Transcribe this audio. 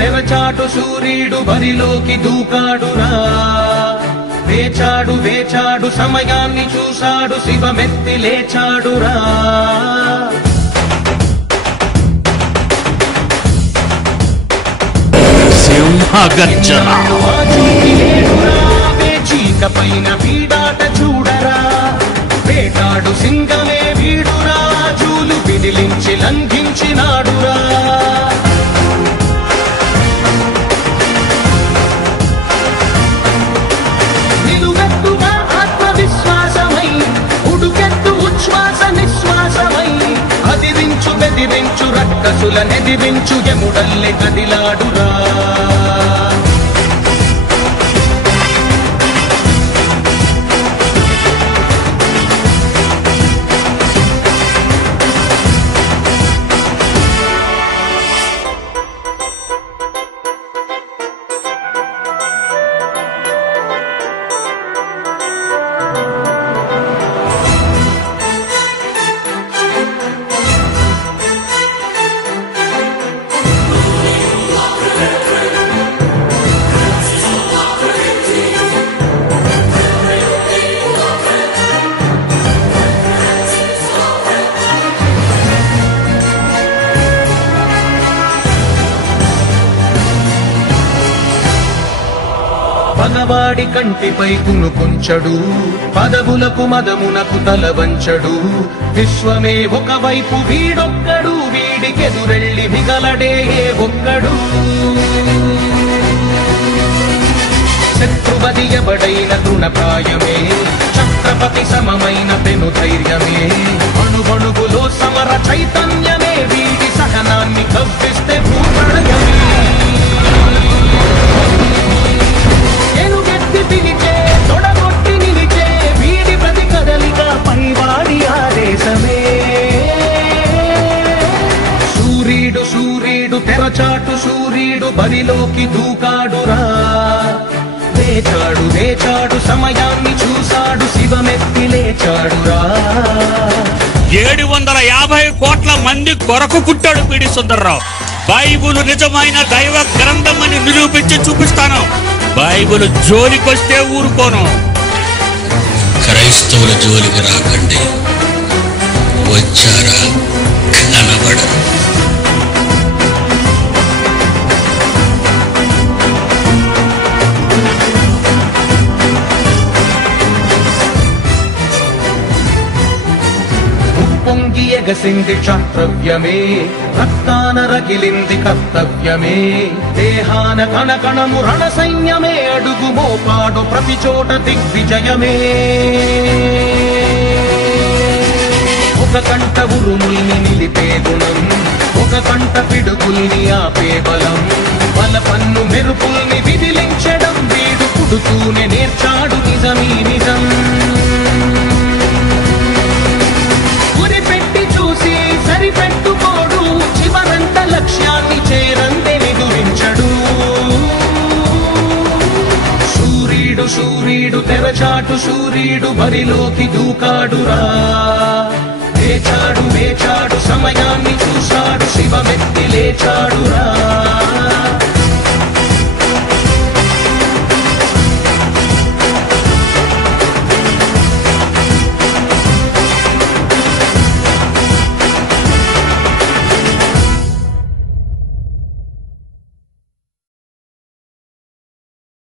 తెరచాటు సూర్యుడు బరిలోకి దూకాడురా. వేచాడు వేచాడు సమయాన్ని చూశాడు శివమెత్తి లేచాడురా. సింహగర్జన వేచీక పైన వీడాట చూడరా. వేటాడు సింగమే వీడురా. జూలు విదిలించి లంఘించినాడురా. నిలువెత్తుగా ఆత్మవిశ్వాసమై ఉడుకెత్తు ఉచ్ఛ్వాస నిశ్వాసమై అదిరించు బెదిరించు రక్కసుల నెదిరించు యముడల్లె కదిలాడురా. పగవాడి కంటిపై కునుకొంచడు. పదవులకు మదమునకు తల వంచడు. విశ్వమే ఒకవైపు వీడొక్కడు. వీడికెదురెళ్ళి మిగలడే ఒక్కడు. శత్రువది ఎవడైన తృణప్రాయమే. ఛత్రపతి సమమైన పెను ధైర్యమే. అణువణువులో సమర చైతన్యమే. వీడి సహనాన్ని కవ్విస్తే భూప్రళయమే. పిలిచే తొడగొట్టి నిలిచే వీడి ప్రతి కదలిక పైవాడి ఆదేశమే. సూర్యుడు సూర్యుడు తెరచాటు సూర్యుడు బరిలోకి దూకాడురా. లేచాడు లేచాడు సమయాన్ని చూశాడు శివమెత్తి లేచాడురా. 750 కోట్ల మంది కొరకు పుట్టాడు పీడి సుందర్రావు. బైబుల్ నిజమైన దైవ గ్రంథం అని నిరూపించి చూపిస్తాను. బైబిల్ జోలికొస్తే ఊరుకోను. క్రైస్తవుల జోలికి రాకండి. వచ్చారా కనబడరు. పొంగి ఎగసింది క్షాత్రవ్యమే. రక్తాన రగిలింది కర్తవ్యమే. దేహాన కణకణము రణ సైన్యమే. అడుగు మోపాడు ప్రతి చోట దిగ్విజయమే. ఒక కంట ఉరుముల్ని నిలిపే గుణం. ఒక కంట పిడుగుల్ని ఆపే బలం. బలపన్ను మెరుపుల్ని విదిలించడం వీడు పుడుతూనే నేర్చాడు నిజమీ నిజం. సరిపెట్టుకోడు చివరంత లక్ష్యాన్ని చేరందే నిదురించడు. సూర్యుడు సూర్యుడు తెరచాటు సూర్యుడు బరిలోకి దూకాడురా. లేచాడు లేచాడు సమయాన్ని చూశాడు శివమెత్తి లేచాడురా.